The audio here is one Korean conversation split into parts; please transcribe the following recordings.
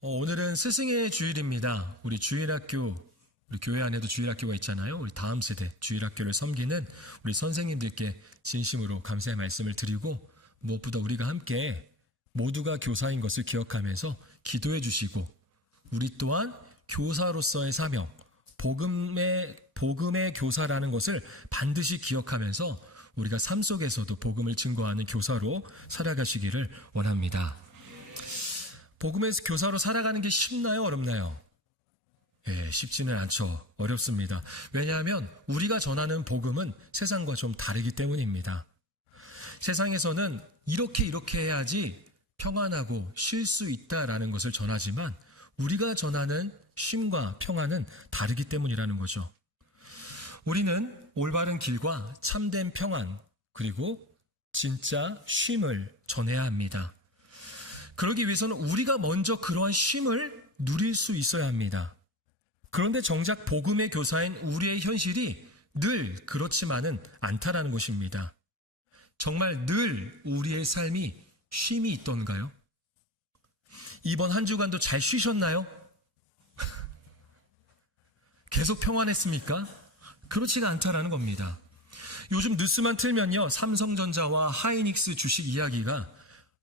오늘은 스승의 주일입니다. 우리 주일학교, 우리 교회 안에도 주일학교가 있잖아요. 우리 다음 세대 주일학교를 섬기는 우리 선생님들께 진심으로 감사의 말씀을 드리고, 무엇보다 우리가 함께 모두가 교사인 것을 기억하면서 기도해 주시고, 우리 또한 교사로서의 사명, 복음의 교사라는 것을 반드시 기억하면서 우리가 삶 속에서도 복음을 증거하는 교사로 살아가시기를 원합니다. 복음의 교사로 살아가는 게 쉽나요? 어렵나요? 쉽지는 않죠. 어렵습니다. 왜냐하면 우리가 전하는 복음은 세상과 좀 다르기 때문입니다. 세상에서는 이렇게 해야지 평안하고 쉴 수 있다라는 것을 전하지만, 우리가 전하는 쉼과 평안은 다르기 때문이라는 거죠. 우리는 올바른 길과 참된 평안, 그리고 진짜 쉼을 전해야 합니다. 그러기 위해서는 우리가 먼저 그러한 쉼을 누릴 수 있어야 합니다. 그런데 정작 복음의 교사인 우리의 현실이 늘 그렇지만은 않다라는 것입니다. 정말 늘 우리의 삶이 쉼이 있던가요? 이번 한 주간도 잘 쉬셨나요? 계속 평안했습니까? 그렇지가 않다라는 겁니다. 요즘 뉴스만 틀면요, 삼성전자와 하이닉스 주식 이야기가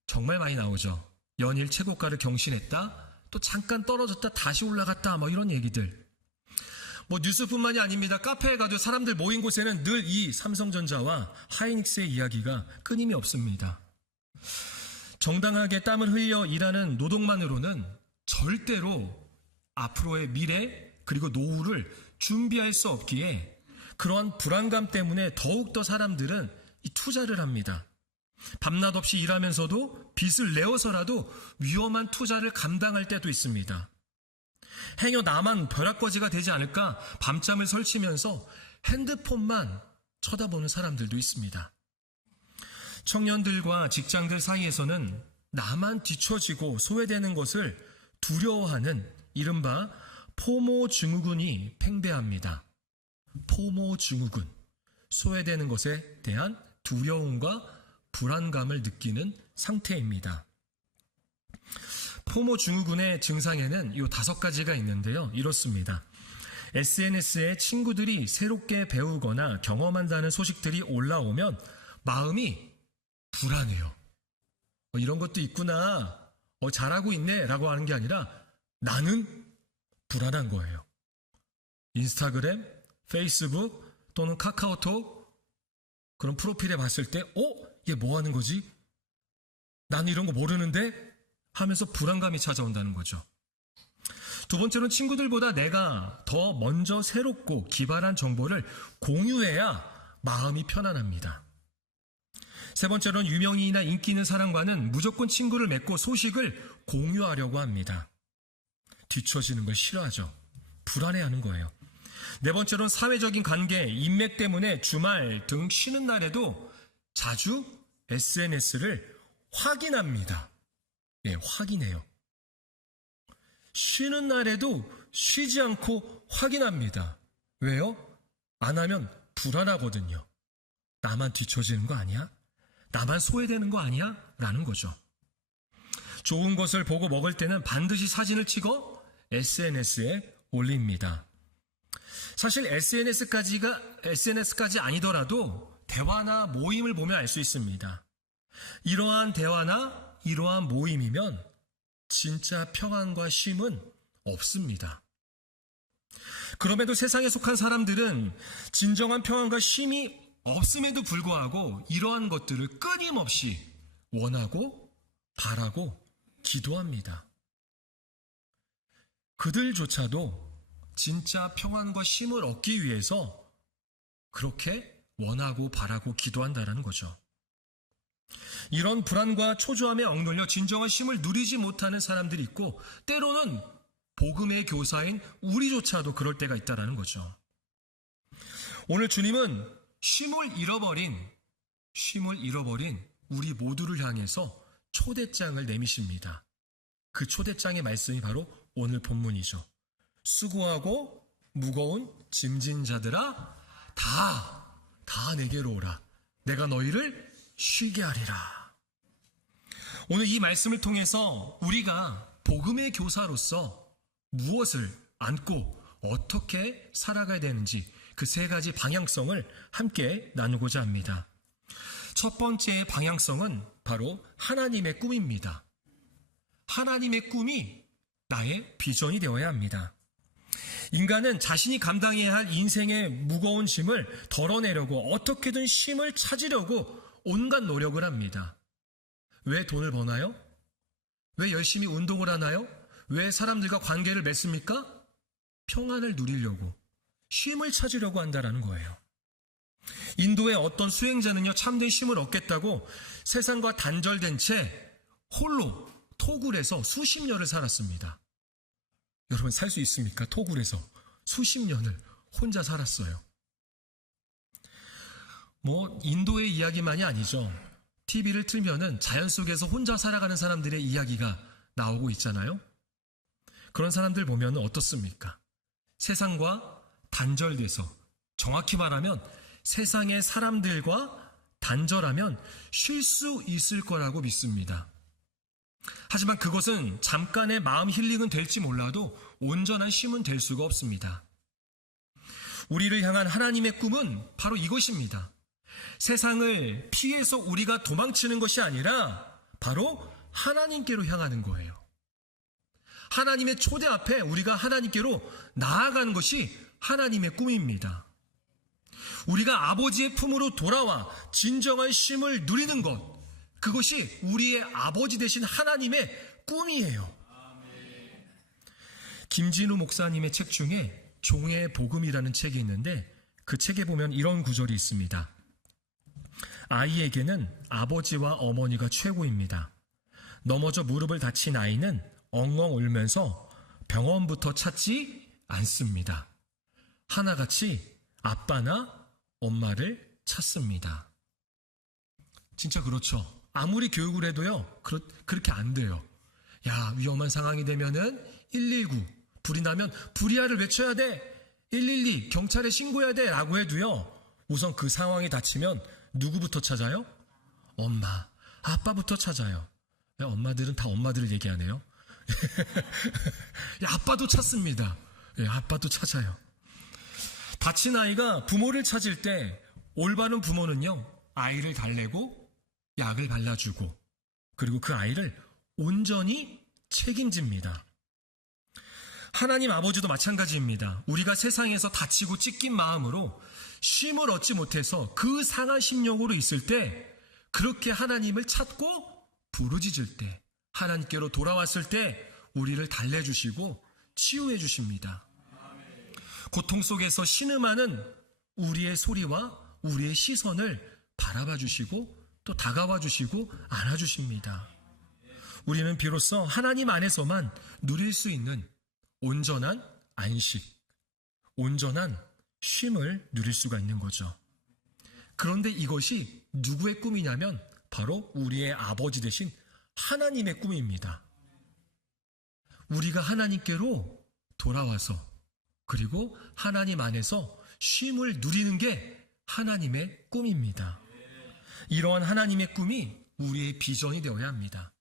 정말 많이 나오죠. 연일 최고가를 경신했다, 또 잠깐 떨어졌다 다시 올라갔다, 이런 얘기들. 뉴스뿐만이 아닙니다. 카페에 가도 사람들 모인 곳에는 늘 이 삼성전자와 하이닉스의 이야기가 끊임이 없습니다. 정당하게 땀을 흘려 일하는 노동만으로는 절대로 앞으로의 미래 그리고 노후를 준비할 수 없기에, 그러한 불안감 때문에 더욱더 사람들은 이 투자를 합니다. 밤낮 없이 일하면서도 빚을 내어서라도 위험한 투자를 감당할 때도 있습니다. 행여 나만 벼락거지가 되지 않을까 밤잠을 설치면서 핸드폰만 쳐다보는 사람들도 있습니다. 청년들과 직장들 사이에서는 나만 뒤처지고 소외되는 것을 두려워하는 이른바 포모 증후군이 팽배합니다. 포모 증후군, 소외되는 것에 대한 두려움과 불안감을 느끼는 상태입니다. 포모 증후군의 증상에는 이 5가지가 있는데요. 이렇습니다. SNS에 친구들이 새롭게 배우거나 경험한다는 소식들이 올라오면 마음이 불안해요. 이런 것도 있구나, 잘하고 있네 라고 하는 게 아니라 나는 불안한 거예요. 인스타그램, 페이스북 또는 카카오톡 그런 프로필에 봤을 때 얘 뭐 하는 거지? 나는 이런 거 모르는데? 하면서 불안감이 찾아온다는 거죠. 두 번째로는 친구들보다 내가 더 먼저 새롭고 기발한 정보를 공유해야 마음이 편안합니다. 세 번째로는 유명인이나 인기 있는 사람과는 무조건 친구를 맺고 소식을 공유하려고 합니다. 뒤처지는 걸 싫어하죠. 불안해하는 거예요. 네 번째로는 사회적인 관계, 인맥 때문에 주말 등 쉬는 날에도 자주 SNS를 확인합니다. 확인해요. 쉬는 날에도 쉬지 않고 확인합니다. 왜요? 안 하면 불안하거든요. 나만 뒤처지는 거 아니야? 나만 소외되는 거 아니야? 라는 거죠. 좋은 것을 보고 먹을 때는 반드시 사진을 찍어 SNS에 올립니다. 사실 SNS까지 아니더라도 대화나 모임을 보면 알 수 있습니다. 이러한 대화나 이러한 모임이면 진짜 평안과 쉼은 없습니다. 그럼에도 세상에 속한 사람들은 진정한 평안과 쉼이 없음에도 불구하고 이러한 것들을 끊임없이 원하고 바라고 기도합니다. 그들조차도 진짜 평안과 쉼을 얻기 위해서 그렇게 원하고 바라고 기도한다는 거죠. 이런 불안과 초조함에 억눌려 진정한 쉼을 누리지 못하는 사람들이 있고, 때로는 복음의 교사인 우리조차도 그럴 때가 있다는 거죠. 오늘 주님은 쉼을 잃어버린 우리 모두를 향해서 초대장을 내미십니다. 그 초대장의 말씀이 바로 오늘 본문이죠. 수고하고 무거운 짐진 자들아, 다 내게로 오라. 내가 너희를 쉬게 하리라. 오늘 이 말씀을 통해서 우리가 복음의 교사로서 무엇을 안고 어떻게 살아가야 되는지 그 세 가지 방향성을 함께 나누고자 합니다. 첫 번째 방향성은 바로 하나님의 꿈입니다. 하나님의 꿈이 나의 비전이 되어야 합니다. 인간은 자신이 감당해야 할 인생의 무거운 짐을 덜어내려고 어떻게든 쉼을 찾으려고 온갖 노력을 합니다. 왜 돈을 버나요? 왜 열심히 운동을 하나요? 왜 사람들과 관계를 맺습니까? 평안을 누리려고, 쉼을 찾으려고 한다는 거예요. 인도의 어떤 수행자는요, 참된 쉼을 얻겠다고 세상과 단절된 채 홀로 토굴에서 수십 년을 살았습니다. 여러분, 살 수 있습니까? 토굴에서 수십 년을 혼자 살았어요. 인도의 이야기만이 아니죠. TV를 틀면은 자연 속에서 혼자 살아가는 사람들의 이야기가 나오고 있잖아요. 그런 사람들 보면 어떻습니까? 세상과 단절돼서, 정확히 말하면 세상의 사람들과 단절하면 쉴 수 있을 거라고 믿습니다. 하지만 그것은 잠깐의 마음 힐링은 될지 몰라도 온전한 쉼은 될 수가 없습니다. 우리를 향한 하나님의 꿈은 바로 이것입니다. 세상을 피해서 우리가 도망치는 것이 아니라 바로 하나님께로 향하는 거예요. 하나님의 초대 앞에 우리가 하나님께로 나아가는 것이 하나님의 꿈입니다. 우리가 아버지의 품으로 돌아와 진정한 쉼을 누리는 것, 그것이 우리의 아버지 되신 하나님의 꿈이에요. 김진우 목사님의 책 중에 종의 복음이라는 책이 있는데 그 책에 보면 이런 구절이 있습니다. 아이에게는 아버지와 어머니가 최고입니다. 넘어져 무릎을 다친 아이는 엉엉 울면서 병원부터 찾지 않습니다. 하나같이 아빠나 엄마를 찾습니다. 진짜 그렇죠. 아무리 교육을 해도요, 그렇게 안 돼요. 야, 위험한 상황이 되면은 119, 불이 나면 불이야를 외쳐야 돼. 112, 경찰에 신고해야 돼. 라고 해도요, 우선 그 상황이 닥치면 누구부터 찾아요? 엄마, 아빠부터 찾아요. 야, 엄마들은 다 엄마들을 얘기하네요. 야, 아빠도 찾습니다. 예, 아빠도 찾아요. 다친 아이가 부모를 찾을 때 올바른 부모는요, 아이를 달래고 약을 발라주고 그리고 그 아이를 온전히 책임집니다. 하나님 아버지도 마찬가지입니다. 우리가 세상에서 다치고 찢긴 마음으로 쉼을 얻지 못해서 그 상한 심령으로 있을 때, 그렇게 하나님을 찾고 부르짖을 때, 하나님께로 돌아왔을 때 우리를 달래주시고 치유해 주십니다. 고통 속에서 신음하는 우리의 소리와 우리의 시선을 바라봐 주시고 또 다가와 주시고 안아주십니다. 우리는 비로소 하나님 안에서만 누릴 수 있는 온전한 안식, 온전한 쉼을 누릴 수가 있는 거죠. 그런데 이것이 누구의 꿈이냐면 바로 우리의 아버지 되신 하나님의 꿈입니다. 우리가 하나님께로 돌아와서 그리고 하나님 안에서 쉼을 누리는 게 하나님의 꿈입니다. 이러한 하나님의 꿈이 우리의 비전이 되어야 합니다.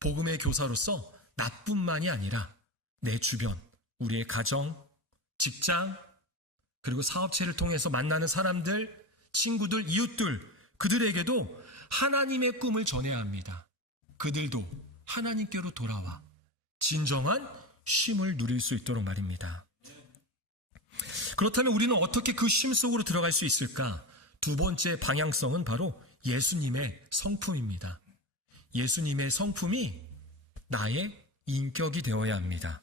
복음의 교사로서 나뿐만이 아니라 내 주변, 우리의 가정, 직장, 그리고 사업체를 통해서 만나는 사람들, 친구들, 이웃들, 그들에게도 하나님의 꿈을 전해야 합니다. 그들도 하나님께로 돌아와 진정한 쉼을 누릴 수 있도록 말입니다. 그렇다면 우리는 어떻게 그 쉼 속으로 들어갈 수 있을까? 두 번째 방향성은 바로 예수님의 성품입니다. 예수님의 성품이 나의 인격이 되어야 합니다.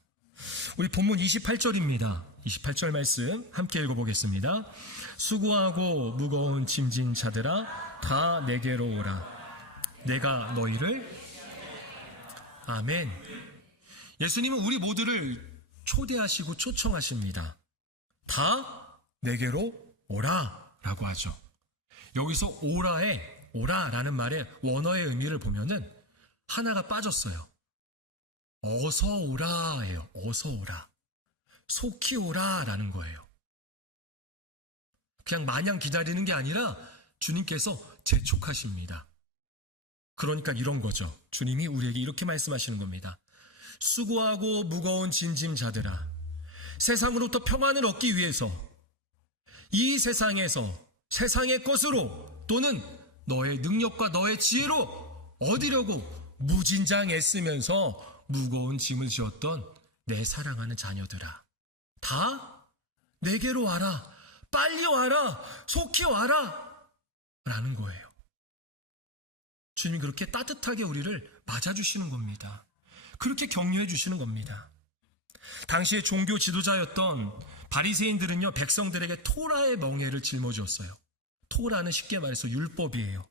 우리 본문 28절입니다. 28절 말씀 함께 읽어보겠습니다. 수고하고 무거운 짐진 자들아 다 내게로 오라. 내가 너희를 아멘. 예수님은 우리 모두를 초대하시고 초청하십니다. 다 내게로 오라 라고 하죠. 여기서 오라라는 말의 원어의 의미를 보면은 하나가 빠졌어요. 어서 오라예요. 어서 오라. 속히 오라라는 거예요. 그냥 마냥 기다리는 게 아니라 주님께서 재촉하십니다. 그러니까 이런 거죠. 주님이 우리에게 이렇게 말씀하시는 겁니다. 수고하고 무거운 짐짐자들아, 세상으로부터 평안을 얻기 위해서 이 세상에서 세상의 것으로 또는 너의 능력과 너의 지혜로 얻으려고 무진장 애쓰면서 무거운 짐을 지었던 내 사랑하는 자녀들아, 다 내게로 와라, 빨리 와라, 속히 와라 라는 거예요. 주님이 그렇게 따뜻하게 우리를 맞아주시는 겁니다. 그렇게 격려해 주시는 겁니다. 당시의 종교 지도자였던 바리새인들은요, 백성들에게 토라의 멍에를 짊어지었어요. 토라는 쉽게 말해서 율법이에요.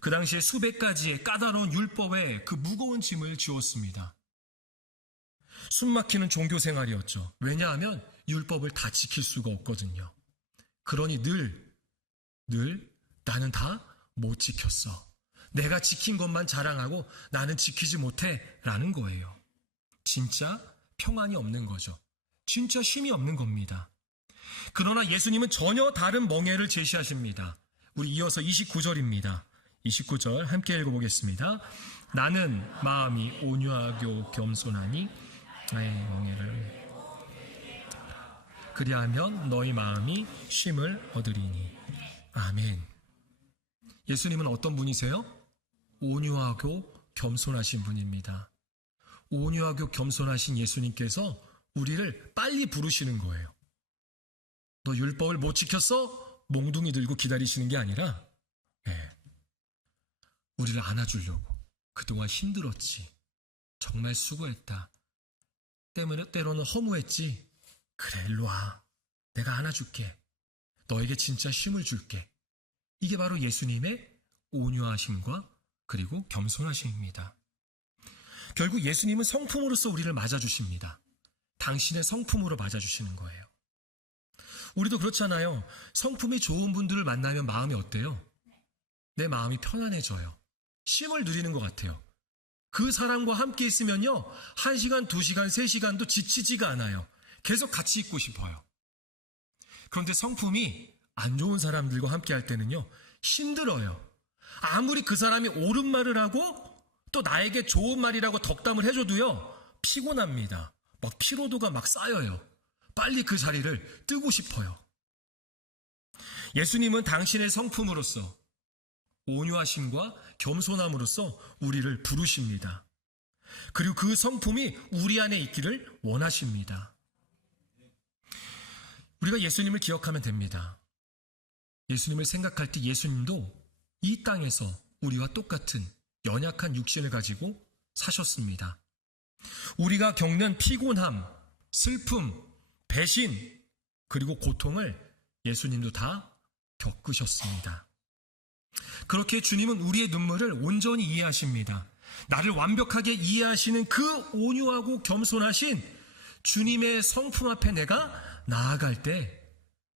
그 당시에 수백 가지의 까다로운 율법에 그 무거운 짐을 지었습니다. 숨막히는 종교 생활이었죠. 왜냐하면 율법을 다 지킬 수가 없거든요. 그러니 늘 나는 다 못 지켰어. 내가 지킨 것만 자랑하고 나는 지키지 못해 라는 거예요. 진짜 평안이 없는 거죠. 진짜 쉼이 없는 겁니다. 그러나 예수님은 전혀 다른 멍에를 제시하십니다. 우리 이어서 29절입니다. 29절 함께 읽어보겠습니다. 나는 마음이 온유하고 겸손하니 나의 멍에를 그리하면 너희 마음이 쉼을 얻으리니. 아멘. 예수님은 어떤 분이세요? 온유하고 겸손하신 분입니다. 온유하고 겸손하신 예수님께서 우리를 빨리 부르시는 거예요. 너 율법을 못 지켰어? 몽둥이 들고 기다리시는 게 아니라 우리를 안아주려고. 그동안 힘들었지. 정말 수고했다. 때로는 허무했지. 그래, 일로 와. 내가 안아줄게. 너에게 진짜 쉼을 줄게. 이게 바로 예수님의 온유하심과 그리고 겸손하심입니다. 결국 예수님은 성품으로서 우리를 맞아주십니다. 당신의 성품으로 맞아주시는 거예요. 우리도 그렇잖아요. 성품이 좋은 분들을 만나면 마음이 어때요? 내 마음이 편안해져요. 쉼을 누리는 것 같아요. 그 사람과 함께 있으면요, 1시간, 2시간, 3시간도 지치지가 않아요. 계속 같이 있고 싶어요. 그런데 성품이 안 좋은 사람들과 함께 할 때는요, 힘들어요. 아무리 그 사람이 옳은 말을 하고 또 나에게 좋은 말이라고 덕담을 해줘도요, 피곤합니다. 막 피로도가 막 쌓여요. 빨리 그 자리를 뜨고 싶어요. 예수님은 당신의 성품으로서 온유하심과 겸손함으로써 우리를 부르십니다. 그리고 그 성품이 우리 안에 있기를 원하십니다. 우리가 예수님을 기억하면 됩니다. 예수님을 생각할 때 예수님도 이 땅에서 우리와 똑같은 연약한 육신을 가지고 사셨습니다. 우리가 겪는 피곤함, 슬픔, 배신, 그리고 고통을 예수님도 다 겪으셨습니다. 그렇게 주님은 우리의 눈물을 온전히 이해하십니다. 나를 완벽하게 이해하시는 그 온유하고 겸손하신 주님의 성품 앞에 내가 나아갈 때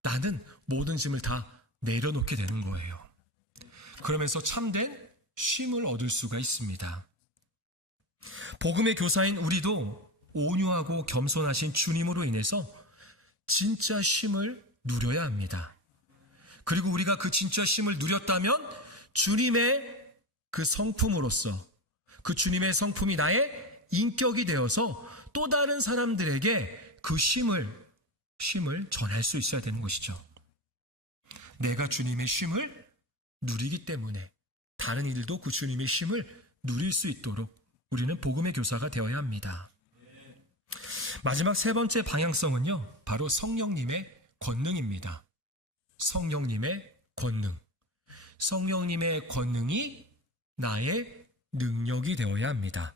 나는 모든 짐을 다 내려놓게 되는 거예요. 그러면서 참된 쉼을 얻을 수가 있습니다. 복음의 교사인 우리도 온유하고 겸손하신 주님으로 인해서 진짜 쉼을 누려야 합니다. 그리고 우리가 그 진짜 쉼을 누렸다면 주님의 그 성품으로서 그 주님의 성품이 나의 인격이 되어서 또 다른 사람들에게 그 쉼을 전할 수 있어야 되는 것이죠. 내가 주님의 쉼을 누리기 때문에 다른 이들도 그 주님의 쉼을 누릴 수 있도록 우리는 복음의 교사가 되어야 합니다. 마지막 세 번째 방향성은요, 바로 성령님의 권능입니다. 성령님의 권능. 성령님의 권능이 나의 능력이 되어야 합니다.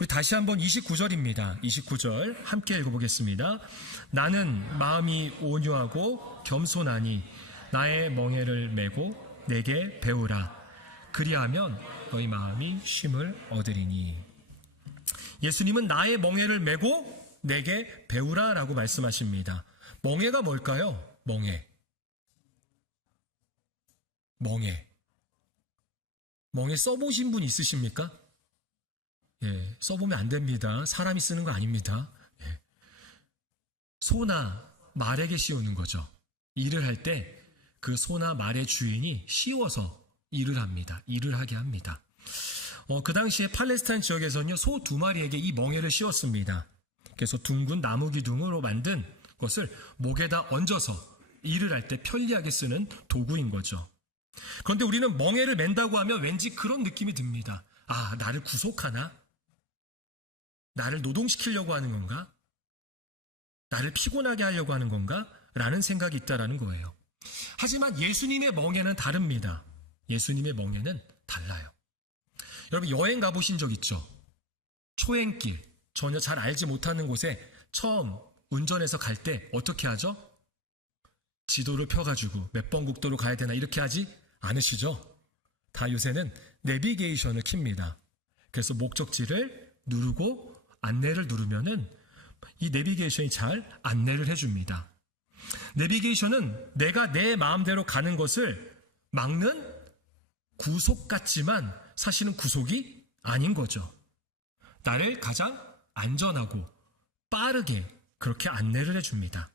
우리 다시 한번 29절입니다. 29절 함께 읽어보겠습니다. 나는 마음이 온유하고 겸손하니 나의 멍에를 메고 내게 배우라. 그리하면 너희 마음이 쉼을 얻으리니. 예수님은 나의 멍에를 메고 내게 배우라 라고 말씀하십니다. 멍에가 뭘까요? 멍에. 멍에 써보신 분 있으십니까? 예, 써보면 안 됩니다. 사람이 쓰는 거 아닙니다. 예. 소나 말에게 씌우는 거죠. 일을 할 때 그 소나 말의 주인이 씌워서 일을 합니다. 일을 하게 합니다. 그 당시에 팔레스타인 지역에서는요, 소 2마리에게 이 멍에를 씌웠습니다. 그래서 둥근 나무 기둥으로 만든 것을 목에다 얹어서 일을 할 때 편리하게 쓰는 도구인 거죠. 그런데 우리는 멍에를 맨다고 하면 왠지 그런 느낌이 듭니다. 아, 나를 구속하나? 나를 노동시키려고 하는 건가? 나를 피곤하게 하려고 하는 건가? 라는 생각이 있다라는 거예요. 하지만 예수님의 멍에는 다릅니다. 예수님의 멍에는 달라요. 여러분 여행 가보신 적 있죠? 초행길, 전혀 잘 알지 못하는 곳에 처음 운전해서 갈 때 어떻게 하죠? 지도를 펴가지고 몇 번 국도로 가야 되나 이렇게 하지 않으시죠? 다 요새는 내비게이션을 킵니다. 그래서 목적지를 누르고 안내를 누르면은 이 내비게이션이 잘 안내를 해줍니다. 내비게이션은 내가 내 마음대로 가는 것을 막는 구속 같지만 사실은 구속이 아닌 거죠. 나를 가장 안전하고 빠르게 그렇게 안내를 해줍니다.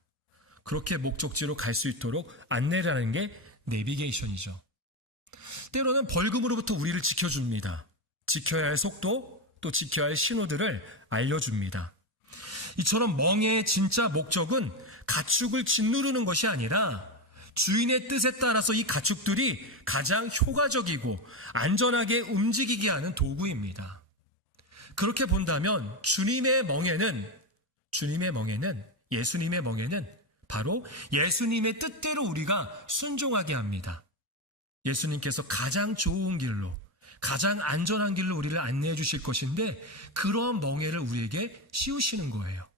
그렇게 목적지로 갈 수 있도록 안내를 하는 게 내비게이션이죠. 때로는 벌금으로부터 우리를 지켜줍니다. 지켜야 할 속도, 또 지켜야 할 신호들을 알려줍니다. 이처럼 멍에의 진짜 목적은 가축을 짓누르는 것이 아니라 주인의 뜻에 따라서 이 가축들이 가장 효과적이고 안전하게 움직이게 하는 도구입니다. 그렇게 본다면 주님의 멍에는 예수님의 멍에는 바로 예수님의 뜻대로 우리가 순종하게 합니다. 예수님께서 가장 좋은 길로, 가장 안전한 길로 우리를 안내해 주실 것인데 그러한 멍에를 우리에게 씌우시는 거예요.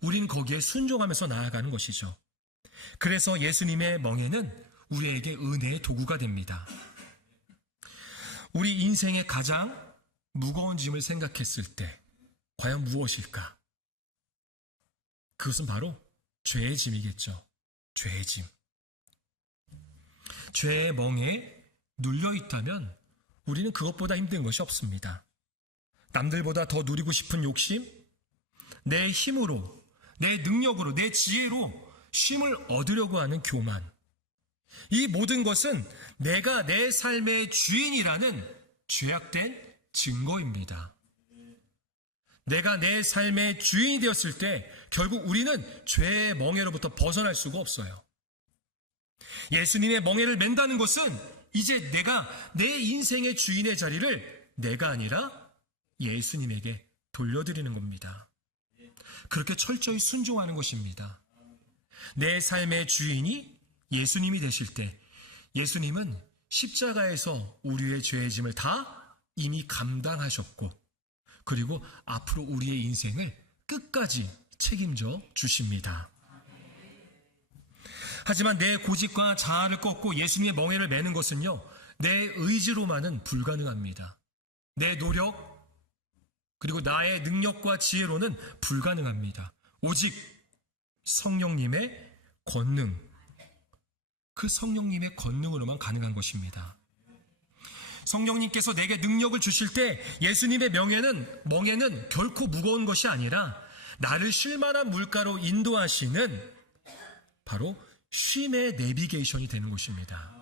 우린 거기에 순종하면서 나아가는 것이죠. 그래서 예수님의 멍에는 우리에게 은혜의 도구가 됩니다. 우리 인생의 가장 무거운 짐을 생각했을 때 과연 무엇일까? 그것은 바로 죄의 짐이겠죠. 죄의 짐. 죄의 멍에 눌려 있다면 우리는 그것보다 힘든 것이 없습니다. 남들보다 더 누리고 싶은 욕심, 내 힘으로, 내 능력으로, 내 지혜로 쉼을 얻으려고 하는 교만. 이 모든 것은 내가 내 삶의 주인이라는 죄악된 증거입니다. 내가 내 삶의 주인이 되었을 때 결국 우리는 죄의 멍에로부터 벗어날 수가 없어요. 예수님의 멍에를 맨다는 것은 이제 내가 내 인생의 주인의 자리를 내가 아니라 예수님에게 돌려드리는 겁니다. 그렇게 철저히 순종하는 것입니다. 내 삶의 주인이 예수님이 되실 때 예수님은 십자가에서 우리의 죄의 짐을 다 이미 감당하셨고 그리고 앞으로 우리의 인생을 끝까지 책임져 주십니다. 하지만 내 고집과 자아를 꺾고 예수님의 멍에를 매는 것은요, 내 의지로만은 불가능합니다. 내 노력 그리고 나의 능력과 지혜로는 불가능합니다. 오직 성령님의 권능, 그 성령님의 권능으로만 가능한 것입니다. 성령님께서 내게 능력을 주실 때 예수님의 멍에는 결코 무거운 것이 아니라 나를 쉴만한 물가로 인도하시는 바로 쉼의 내비게이션이 되는 것입니다.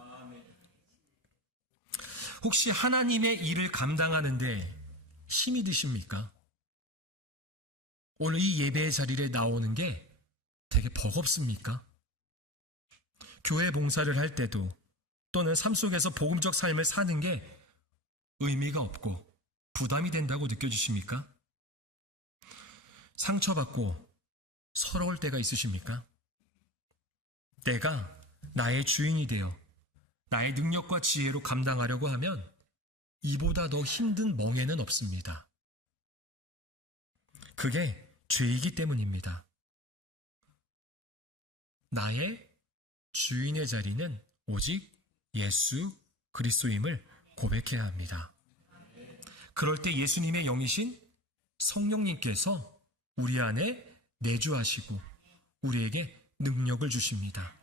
혹시 하나님의 일을 감당하는데 힘이 드십니까? 오늘 이 예배의 자리에 나오는 게 되게 버겁습니까? 교회 봉사를 할 때도 또는 삶 속에서 복음적 삶을 사는 게 의미가 없고 부담이 된다고 느껴지십니까? 상처받고 서러울 때가 있으십니까? 내가 나의 주인이 되어 나의 능력과 지혜로 감당하려고 하면 이보다 더 힘든 멍에는 없습니다. 그게 죄이기 때문입니다. 나의 주인의 자리는 오직 예수 그리스도임을 고백해야 합니다. 그럴 때 예수님의 영이신 성령님께서 우리 안에 내주하시고 우리에게 능력을 주십니다.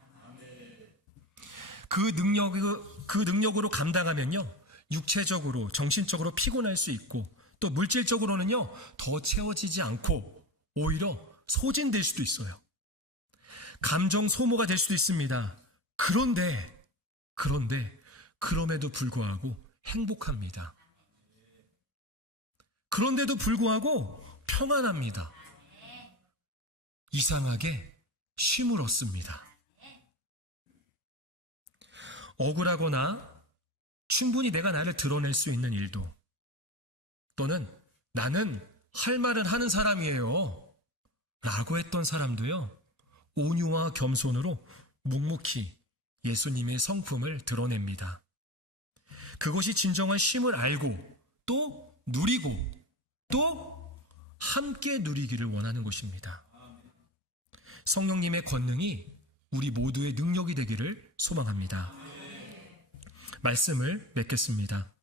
그 능력으로 감당하면요, 육체적으로, 정신적으로 피곤할 수 있고 또 물질적으로는요, 더 채워지지 않고 오히려 소진될 수도 있어요. 감정 소모가 될 수도 있습니다. 그런데 그럼에도 불구하고 행복합니다. 그런데도 불구하고 평안합니다. 이상하게 쉼을 얻습니다. 억울하거나 충분히 내가 나를 드러낼 수 있는 일도, 또는 나는 할 말은 하는 사람이에요 라고 했던 사람도요, 온유와 겸손으로 묵묵히 예수님의 성품을 드러냅니다. 그것이 진정한 쉼을 알고 또 누리고 또 함께 누리기를 원하는 것입니다. 성령님의 권능이 우리 모두의 능력이 되기를 소망합니다. 말씀을 맺겠습니다.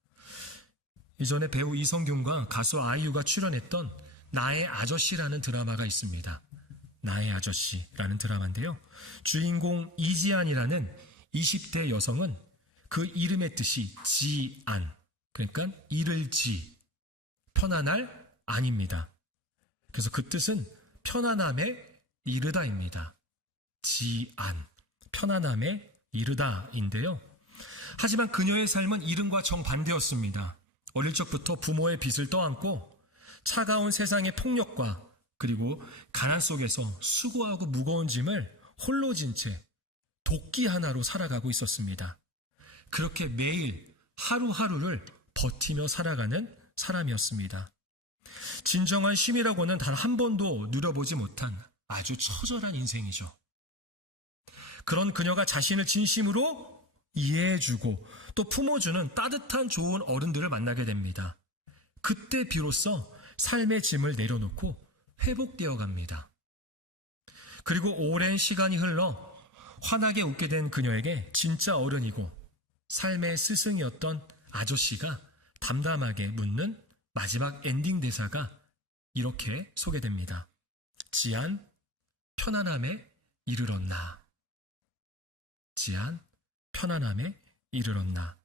이전에 배우 이성균과 가수 아이유가 출연했던 나의 아저씨라는 드라마가 있습니다. 나의 아저씨라는 드라마인데요, 주인공 이지안이라는 20대 여성은 그 이름의 뜻이 지안, 그러니까 이를 편안할 안입니다. 그래서 그 뜻은 편안함에 이르다입니다. 지안, 편안함에 이르다인데요. 하지만 그녀의 삶은 이름과 정반대였습니다. 어릴 적부터 부모의 빚을 떠안고 차가운 세상의 폭력과 그리고 가난 속에서 수고하고 무거운 짐을 홀로 진 채 도끼 하나로 살아가고 있었습니다. 그렇게 매일 하루하루를 버티며 살아가는 사람이었습니다. 진정한 쉼이라고는 단 한 번도 누려보지 못한 아주 처절한 인생이죠. 그런 그녀가 자신을 진심으로 이해해주고 또 품어주는 따뜻한 좋은 어른들을 만나게 됩니다. 그때 비로소 삶의 짐을 내려놓고 회복되어 갑니다. 그리고 오랜 시간이 흘러 환하게 웃게 된 그녀에게 진짜 어른이고 삶의 스승이었던 아저씨가 담담하게 묻는 마지막 엔딩 대사가 이렇게 소개됩니다. 지안, 편안함에 이르렀나. 지안, 편안함에 이르렀나.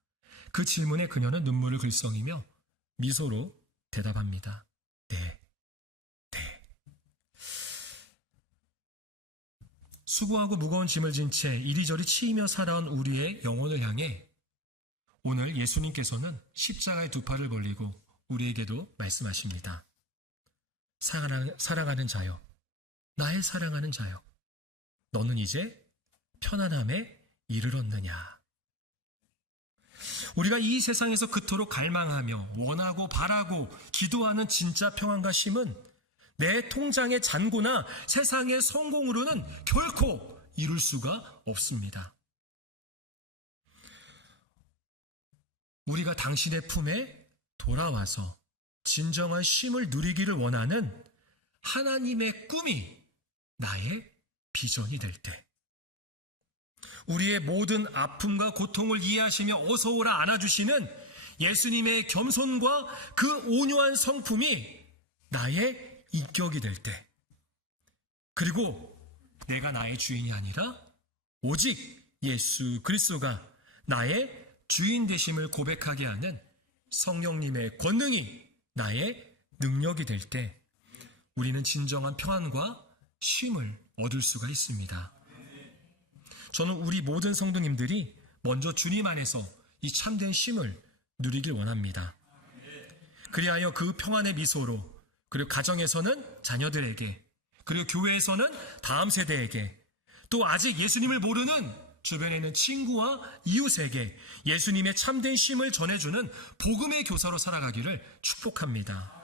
그 질문에 그녀는 눈물을 글썽이며 미소로 대답합니다. 네. 수고하고 무거운 짐을 진 채 이리저리 치이며 살아온 우리의 영혼을 향해 오늘 예수님께서는 십자가의 두 팔을 벌리고 우리에게도 말씀하십니다. 사랑하는 자여, 나의 사랑하는 자여, 너는 이제 편안함에 이르렀느냐. 우리가 이 세상에서 그토록 갈망하며 원하고 바라고 기도하는 진짜 평안과 쉼은 내 통장의 잔고나 세상의 성공으로는 결코 이룰 수가 없습니다. 우리가 당신의 품에 돌아와서 진정한 쉼을 누리기를 원하는 하나님의 꿈이 나의 비전이 될 때, 우리의 모든 아픔과 고통을 이해하시며 어서 오라 안아주시는 예수님의 겸손과 그 온유한 성품이 나의 인격이 될 때, 그리고 내가 나의 주인이 아니라 오직 예수 그리스도가 나의 주인 되심을 고백하게 하는 성령님의 권능이 나의 능력이 될 때, 우리는 진정한 평안과 쉼을 얻을 수가 있습니다. 저는 우리 모든 성도님들이 먼저 주님 안에서 이 참된 쉼을 누리길 원합니다. 그리하여 그 평안의 미소로, 그리고 가정에서는 자녀들에게, 그리고 교회에서는 다음 세대에게, 또 아직 예수님을 모르는 주변에 있는 친구와 이웃에게 예수님의 참된 쉼을 전해주는 복음의 교사로 살아가기를 축복합니다.